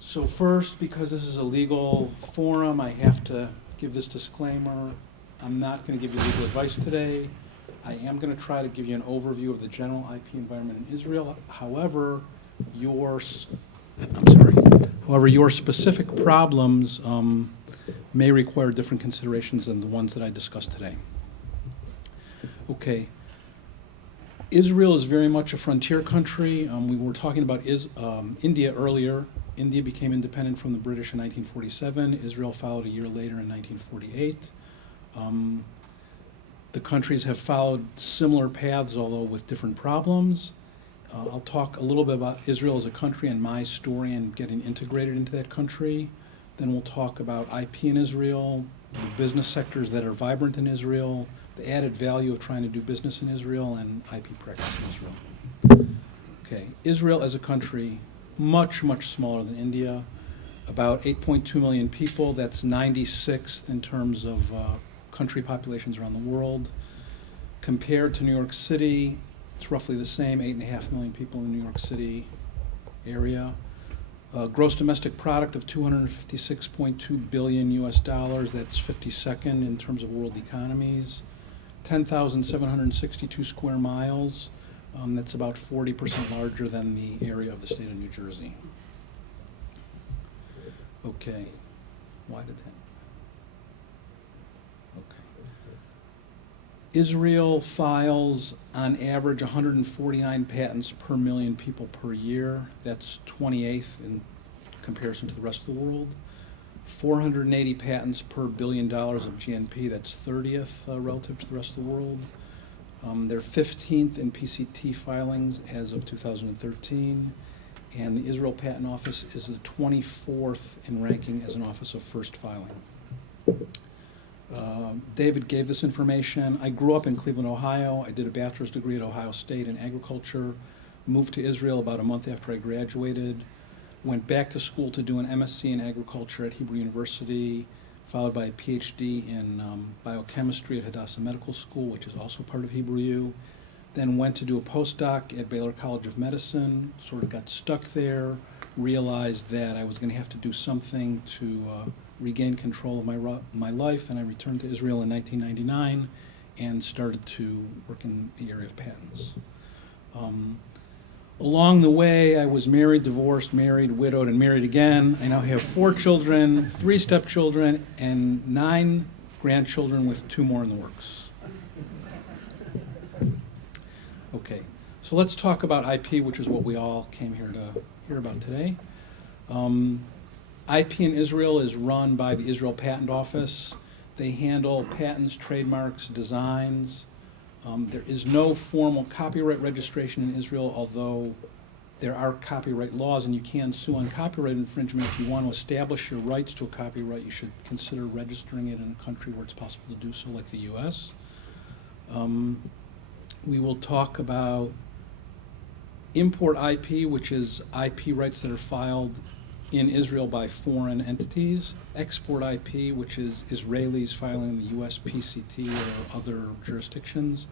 So first, because this is a legal forum, I have to give this disclaimer. I'm not going to give you legal advice today. I am going to try to give you an overview of the general IP environment in Israel. However, your specific problems may require different considerations than the ones that I discussed today. Okay. Israel is very much a frontier country. We were talking about India earlier. India became independent from the British in 1947. Israel followed a year later in 1948. The countries have followed similar paths, although with different problems. I'll talk a little bit about Israel as a country and my story and getting integrated into that country. Then we'll talk about IP in Israel, the business sectors that are vibrant in Israel, the added value of trying to do business in Israel, and IP practice in Israel. Okay, Israel as a country, much, much smaller than India, about 8.2 million people. That's 96th in terms of country populations around the world. Compared to New York City, it's roughly the same, 8.5 million people in the New York City area. Gross domestic product of 256.2 billion US dollars. That's 52nd in terms of world economies. 10,762 square miles. That's about 40% larger than the area of the state of New Jersey. Okay, why did that? Okay. Israel files on average 149 patents per million people per year. That's 28th in comparison to the rest of the world. 480 patents per $1 billion of GNP. That's 30th relative to the rest of the world. They're 15th in PCT filings as of 2013. And the Israel Patent Office is the 24th in ranking as an office of first filing. David gave this information. I grew up in Cleveland, Ohio. I did a bachelor's degree at Ohio State in agriculture. Moved to Israel about a month after I graduated. Went back to school to do an MSc in agriculture at Hebrew University, followed by a PhD in biochemistry at Hadassah Medical School, which is also part of Hebrew U. Then went to do a postdoc at Baylor College of Medicine, sort of got stuck there, realized that I was going to have to do something to regain control of my life, and I returned to Israel in 1999 and started to work in the area of patents. Along the way, I was married, divorced, married, widowed, and married again. I now have 4 children, 3 stepchildren, and 9 grandchildren with 2 more in the works. Okay, so let's talk about IP, which is what we all came here to hear about today. IP in Israel is run by the Israel Patent Office. They handle patents, trademarks, designs. There is no formal copyright registration in Israel, although there are copyright laws, and you can sue on copyright infringement. If you want to establish your rights to a copyright, you should consider registering it in a country where it's possible to do so, like the US. We will talk about import IP, which is IP rights that are filed in Israel by foreign entities. Export IP, which is Israelis filing in the US PCT or other jurisdictions,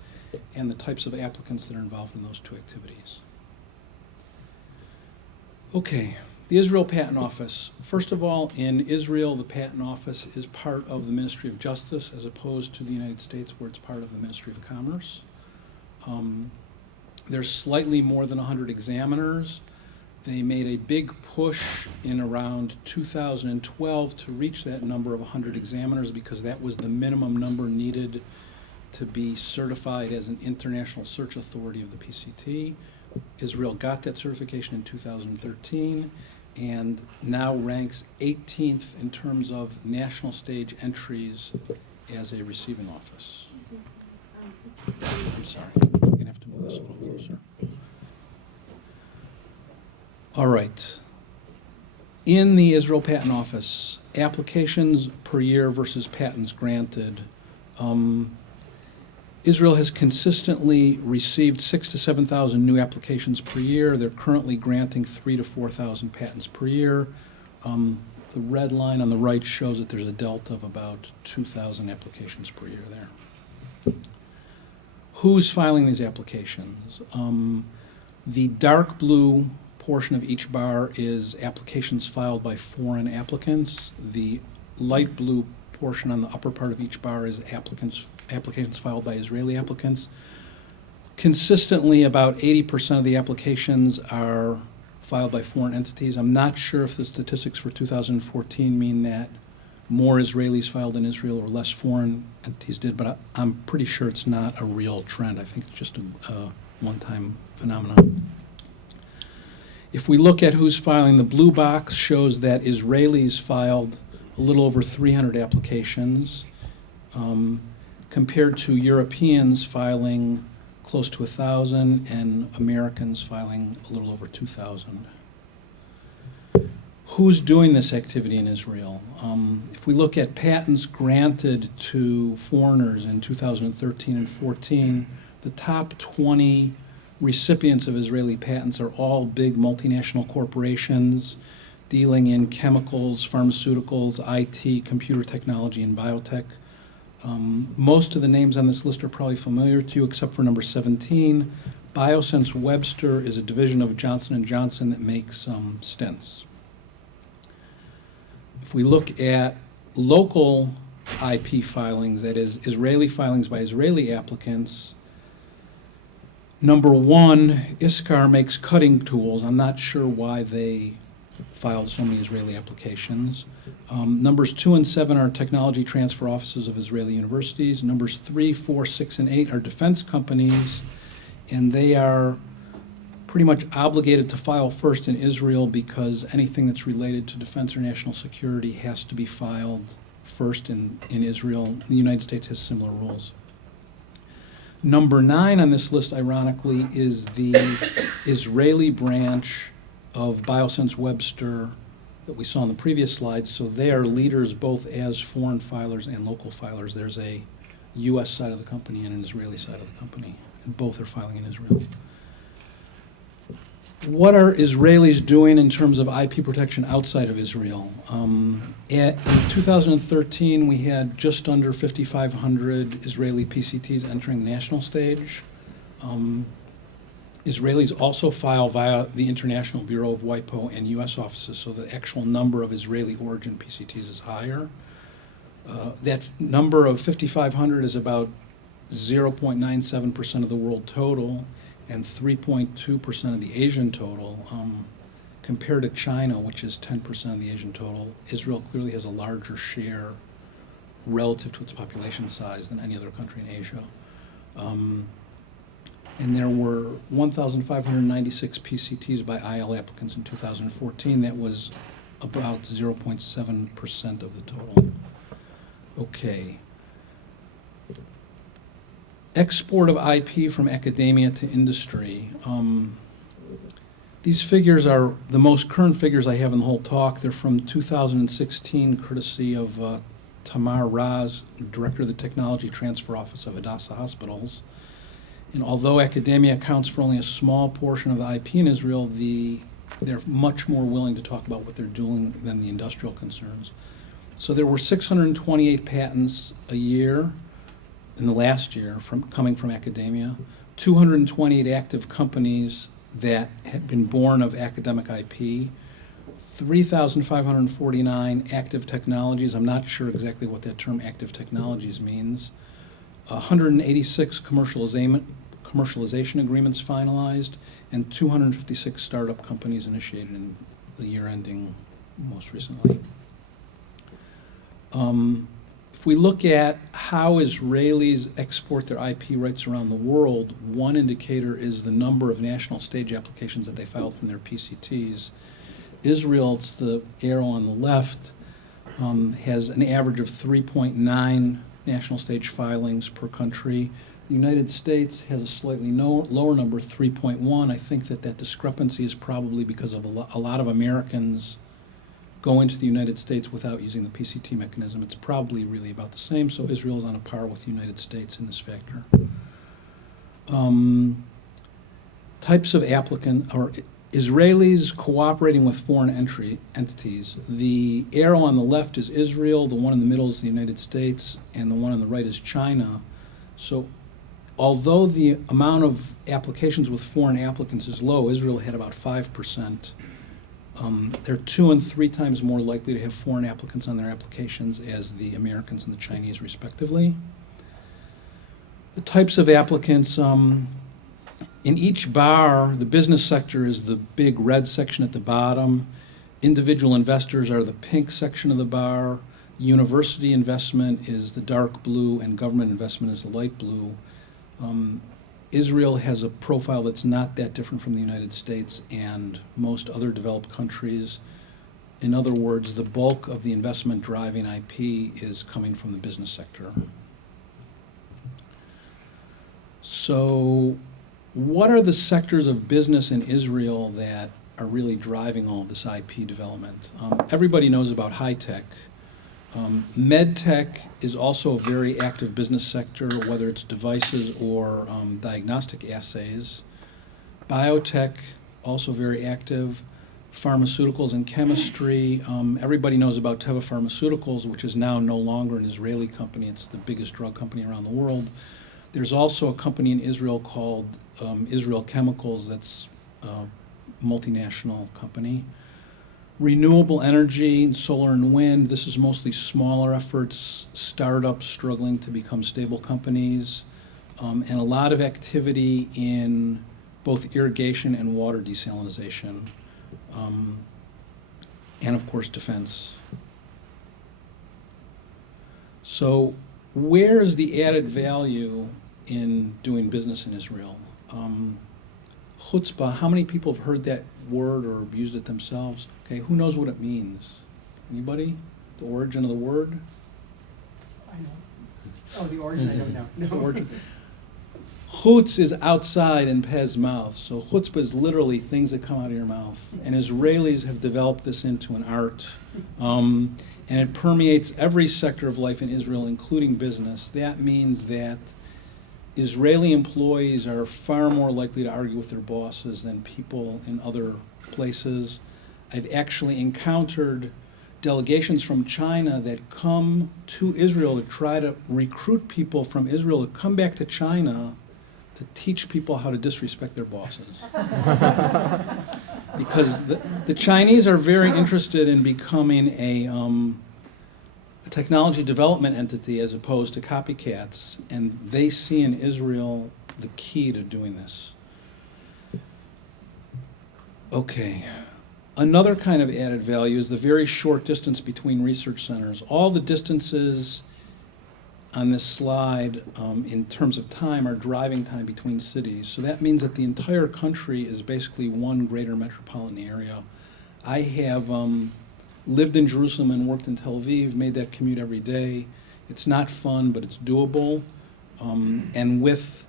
and the types of applicants that are involved in those 2 activities. Okay, the Israel Patent Office. First of all, in Israel, the Patent Office is part of the Ministry of Justice as opposed to the United States, where it's part of the Ministry of Commerce. There's slightly more than 100 examiners. They made a big push in around 2012 to reach that number of 100 examiners because that was the minimum number needed to be certified as an international search authority of the PCT. Israel got that certification in 2013 and now ranks 18th in terms of national stage entries as a receiving office. I'm sorry, I'm going to have to move this a little closer. All right. In the Israel Patent Office, applications per year versus patents granted. Israel has consistently received 6,000 to 7,000 new applications per year. They're currently granting 3,000 to 4,000 patents per year. The red line on the right shows that there's a delta of about 2,000 applications per year there. Who's filing these applications? The dark blue portion of each bar is applications filed by foreign applicants. The light blue portion on the upper part of each bar is applications filed by Israeli applicants. Consistently, about 80% of the applications are filed by foreign entities. I'm not sure if the statistics for 2014 mean that more Israelis filed in Israel or less foreign entities did, but I'm pretty sure it's not a real trend. I think it's just a one-time phenomenon. If we look at who's filing, the blue box shows that Israelis filed a little over 300 applications, compared to Europeans filing close to 1,000 and Americans filing a little over 2,000. Who's doing this activity in Israel? If we look at patents granted to foreigners in 2013 and 14, the top 20 recipients of Israeli patents are all big multinational corporations dealing in chemicals, pharmaceuticals, IT, computer technology, and biotech. Most of the names on this list are probably familiar to you, except for number 17. Biosense Webster is a division of Johnson & Johnson that makes stents. If we look at local IP filings, that is Israeli filings by Israeli applicants, number 1, Iskar makes cutting tools. I'm not sure why they filed so many Israeli applications. Numbers 2 and 7 are technology transfer offices of Israeli universities. Numbers 3, 4, 6, and 8 are defense companies, and they are pretty much obligated to file first in Israel because anything that's related to defense or national security has to be filed first in Israel. The United States has similar rules. Number 9 on this list, ironically, is the Israeli branch of Biosense Webster that we saw in the previous slide. So they are leaders both as foreign filers and local filers. There's a U.S. side of the company and an Israeli side of the company, and both are filing in Israel. What are Israelis doing in terms of IP protection outside of Israel? In 2013, we had just under 5,500 Israeli PCTs entering the national stage. Israelis also file via the International Bureau of WIPO and U.S. offices, so the actual number of Israeli origin PCTs is higher. That number of 5,500 is about 0.97% of the world total and 3.2% of the Asian total. Compared to China, which is 10% of the Asian total, Israel clearly has a larger share relative to its population size than any other country in Asia. And there were 1,596 PCTs by IL applicants in 2014. That was about 0.7% of the total. Okay. Export of IP from academia to industry. These figures are the most current figures I have in the whole talk. They're from 2016, courtesy of Tamar Raz, Director of the Technology Transfer Office of Hadassah Hospitals. And although academia accounts for only a small portion of the IP in Israel, they're much more willing to talk about what they're doing than the industrial concerns. So there were 628 patents a year in the last year coming from academia, 228 active companies that had been born of academic IP, 3,549 active technologies. I'm not sure exactly what that term active technologies means. 186 commercialization agreements finalized, and 256 startup companies initiated in the year ending most recently. If we look at how Israelis export their IP rights around the world, one indicator is the number of national stage applications that they filed from their PCTs. Israel, it's the arrow on the left, has an average of 3.9 national stage filings per country. The United States has a slightly lower number, 3.1. I think that discrepancy is probably because of a lot of Americans go into the United States without using the PCT mechanism. It's probably really about the same, so Israel is on a par with the United States in this factor. Types of applicant, or Israelis cooperating with foreign entities. The arrow on the left is Israel, the one in the middle is the United States, and the one on the right is China. So although the amount of applications with foreign applicants is low, Israel had about 5%. They're 2 and 3 times more likely to have foreign applicants on their applications as the Americans and the Chinese, respectively. The types of applicants, in each bar, the business sector is the big red section at the bottom. Individual investors are the pink section of the bar. University investment is the dark blue, and government investment is the light blue. Israel has a profile that's not that different from the United States and most other developed countries. In other words, the bulk of the investment driving IP is coming from the business sector. So, what are the sectors of business in Israel that are really driving all this IP development? Everybody knows about high tech. Med tech is also a very active business sector, whether it's devices or diagnostic assays. Biotech, also very active. Pharmaceuticals and chemistry. Everybody knows about Teva Pharmaceuticals, which is now no longer an Israeli company. It's the biggest drug company around the world. There's also a company in Israel called Israel Chemicals that's a multinational company. Renewable energy, solar and wind, this is mostly smaller efforts, startups struggling to become stable companies, and a lot of activity in both irrigation and water desalination, and of course defense. So where is the added value in doing business in Israel? Chutzpah, how many people have heard that word or used it themselves? Okay, who knows what it means? Anybody? The origin of the word? I know. Oh, the origin, I don't know. The origin. Chutz is outside in Pez mouth. So chutzpah is literally things that come out of your mouth. And Israelis have developed this into an art. And it permeates every sector of life in Israel, including business. That means that Israeli employees are far more likely to argue with their bosses than people in other places. I've actually encountered delegations from China that come to Israel to try to recruit people from Israel to come back to China to teach people how to disrespect their bosses. Because the Chinese are very interested in becoming a technology development entity as opposed to copycats, and they see in Israel the key to doing this. Okay. Another kind of added value is the very short distance between research centers. All the distances on this slide in terms of time are driving time between cities. So that means that the entire country is basically one greater metropolitan area. I have lived in Jerusalem and worked in Tel Aviv, made that commute every day. It's not fun, but it's doable. And with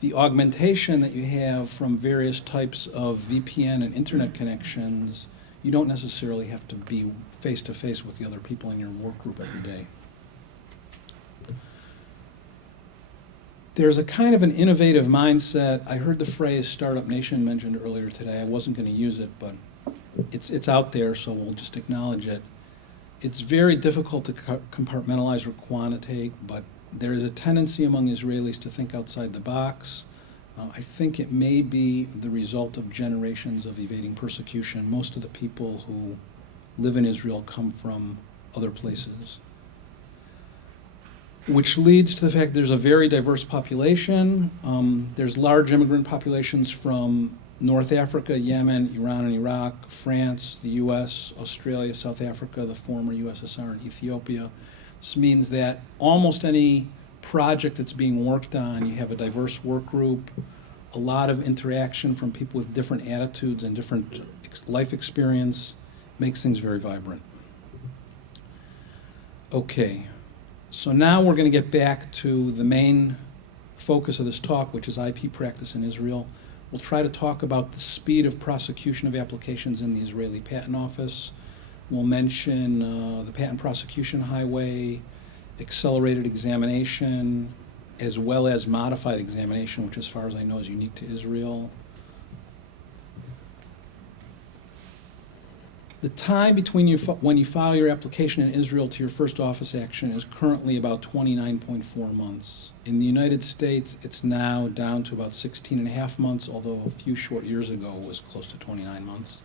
the augmentation that you have from various types of VPN and internet connections, you don't necessarily have to be face-to-face with the other people in your work group every day. There's a kind of an innovative mindset. I heard the phrase Startup Nation mentioned earlier today. I wasn't going to use it, but it's out there, so we'll just acknowledge it. It's very difficult to compartmentalize or quantitate, but there is a tendency among Israelis to think outside the box. I think it may be the result of generations of evading persecution. Most of the people who live in Israel come from other places, which leads to the fact there's a very diverse population. There's large immigrant populations from North Africa, Yemen, Iran and Iraq, France, the US, Australia, South Africa, the former USSR, and Ethiopia. This means that almost any project that's being worked on, you have a diverse work group, a lot of interaction from people with different attitudes and different life experience, makes things very vibrant. Okay, so now we're going to get back to the main focus of this talk, which is IP practice in Israel. We'll try to talk about the speed of prosecution of applications in the Israeli Patent Office. We'll mention the patent prosecution highway, accelerated examination, as well as modified examination, which as far as I know is unique to Israel. The time between when you file your application in Israel to your first office action is currently about 29.4 months. In the United States, it's now down to about 16 and a half months, although a few short years ago it was close to 29 months.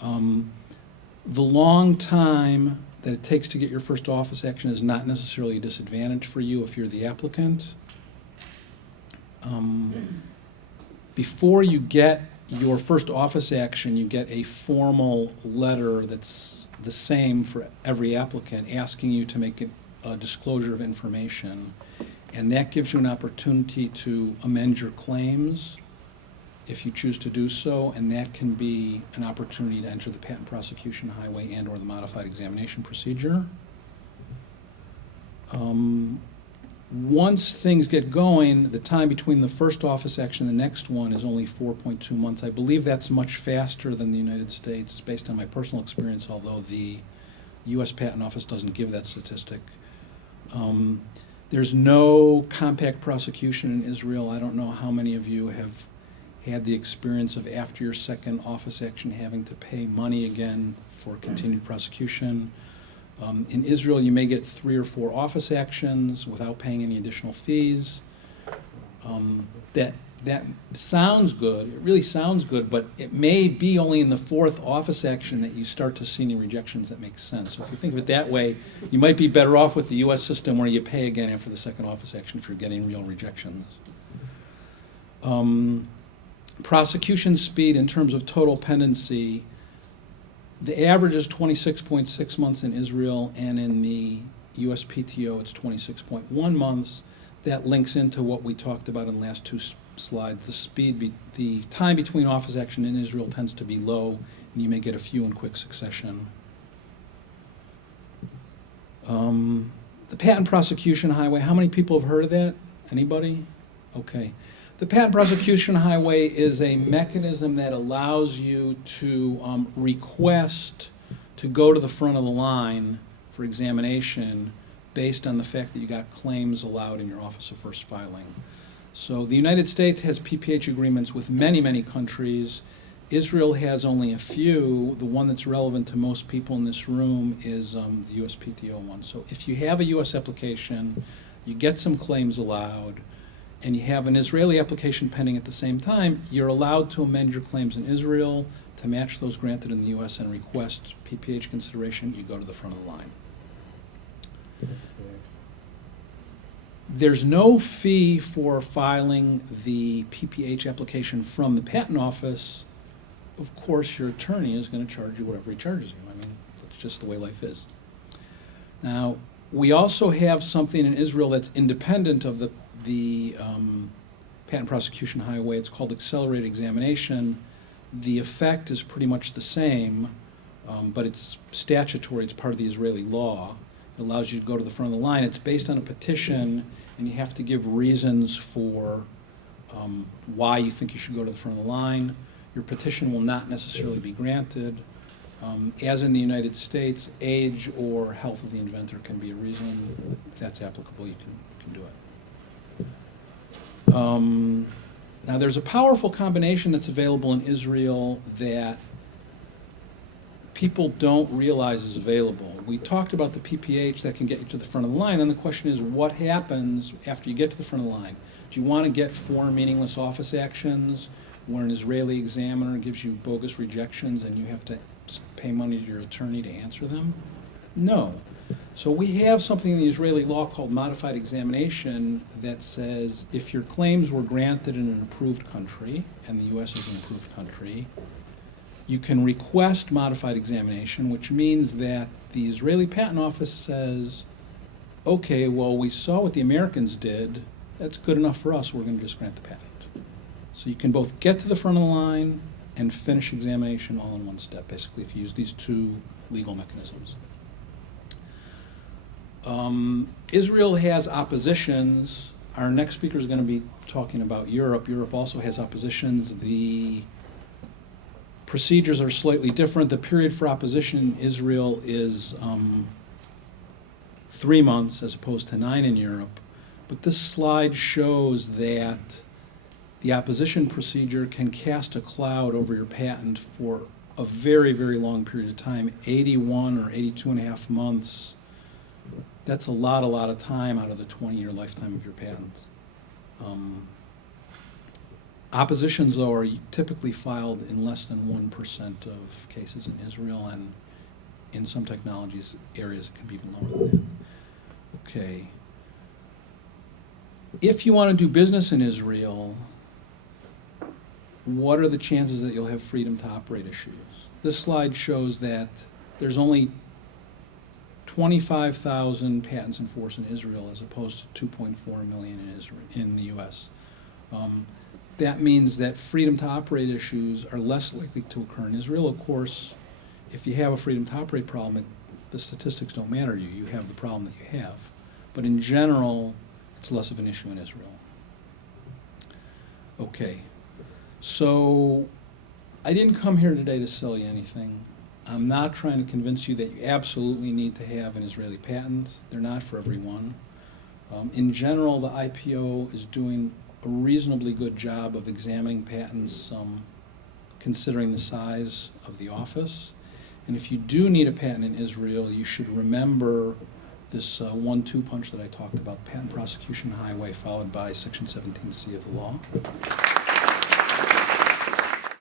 The long time that it takes to get your first office action is not necessarily a disadvantage for you if you're the applicant. Before you get your first office action, you get a formal letter that's the same for every applicant, asking you to make a disclosure of information. And that gives you an opportunity to amend your claims if you choose to do so, and that can be an opportunity to enter the patent prosecution highway and/or the modified examination procedure. Once things get going, the time between the first office action and the next one is only 4.2 months. I believe that's much faster than the United States, based on my personal experience, although the U.S. Patent Office doesn't give that statistic. There's no compact prosecution in Israel. I don't know how many of you have had the experience of, after your second office action, having to pay money again for continued prosecution. In Israel, you may get 3 or 4 office actions without paying any additional fees. That sounds good. It really sounds good, but it may be only in the 4th office action that you start to see any rejections that make sense. So if you think of it that way, you might be better off with the U.S. system where you pay again after the second office action if you're getting real rejections. Prosecution speed in terms of total pendency, the average is 26.6 months in Israel, and in the USPTO it's 26.1 months. That links into what we talked about in the last 2 slides. The time between office action in Israel tends to be low, and you may get a few in quick succession. The patent prosecution highway, how many people have heard of that? Anybody? Okay. The patent prosecution highway is a mechanism that allows you to request to go to the front of the line for examination based on the fact that you got claims allowed in your office of first filing. So the United States has PPH agreements with many, many countries. Israel has only a few. The one that's relevant to most people in this room is the USPTO one. So if you have a U.S. application, you get some claims allowed, and you have an Israeli application pending at the same time, you're allowed to amend your claims in Israel to match those granted in the U.S. and request PPH consideration. You go to the front of the line. There's no fee for filing the PPH application from the patent office. Of course, your attorney is going to charge you whatever he charges you. I mean, that's just the way life is. Now, we also have something in Israel that's independent of the patent prosecution highway. It's called accelerated examination. The effect is pretty much the same, but it's statutory. It's part of the Israeli law. It allows you to go to the front of the line. It's based on a petition, and you have to give reasons for why you think you should go to the front of the line. Your petition will not necessarily be granted. As in the United States, age or health of the inventor can be a reason. If that's applicable, you can do it. Now, there's a powerful combination that's available in Israel that people don't realize is available. We talked about the PPH that can get you to the front of the line, and the question is, what happens after you get to the front of the line? Do you want to get 4 meaningless office actions where an Israeli examiner gives you bogus rejections and you have to pay money to your attorney to answer them? No. So we have something in the Israeli law called modified examination that says if your claims were granted in an approved country, and the U.S. is an approved country, you can request modified examination, which means that the Israeli Patent Office says, okay, well, we saw what the Americans did. That's good enough for us. We're going to just grant the patent. So you can both get to the front of the line and finish examination all in one step, basically, if you use these 2 legal mechanisms. Israel has oppositions. Our next speaker is going to be talking about Europe. Europe also has oppositions. The procedures are slightly different. The period for opposition in Israel is 3 months as opposed to 9 in Europe. But this slide shows that the opposition procedure can cast a cloud over your patent for a very, very long period of time, 81 or 82 and a half months, that's a lot of time out of the 20-year lifetime of your patent. Oppositions, though, are typically filed in less than 1% of cases in Israel, and in some technologies areas it can be even lower than that. Okay. If you want to do business in Israel, what are the chances that you'll have freedom to operate issues? This slide shows that there's only 25,000 patents in force in Israel as opposed to 2.4 million in the US. That means that freedom to operate issues are less likely to occur in Israel. Of course, if you have a freedom to operate problem, the statistics don't matter to you. You have the problem that you have. But in general, it's less of an issue in Israel. Okay, so I didn't come here today to sell you anything. I'm not trying to convince you that you absolutely need to have an Israeli patent. They're not for everyone. In general, the IPO is doing a reasonably good job of examining patents, considering the size of the office. And if you do need a patent in Israel, you should remember this 1-2 punch that I talked about, patent prosecution highway, followed by Section 17C of the law.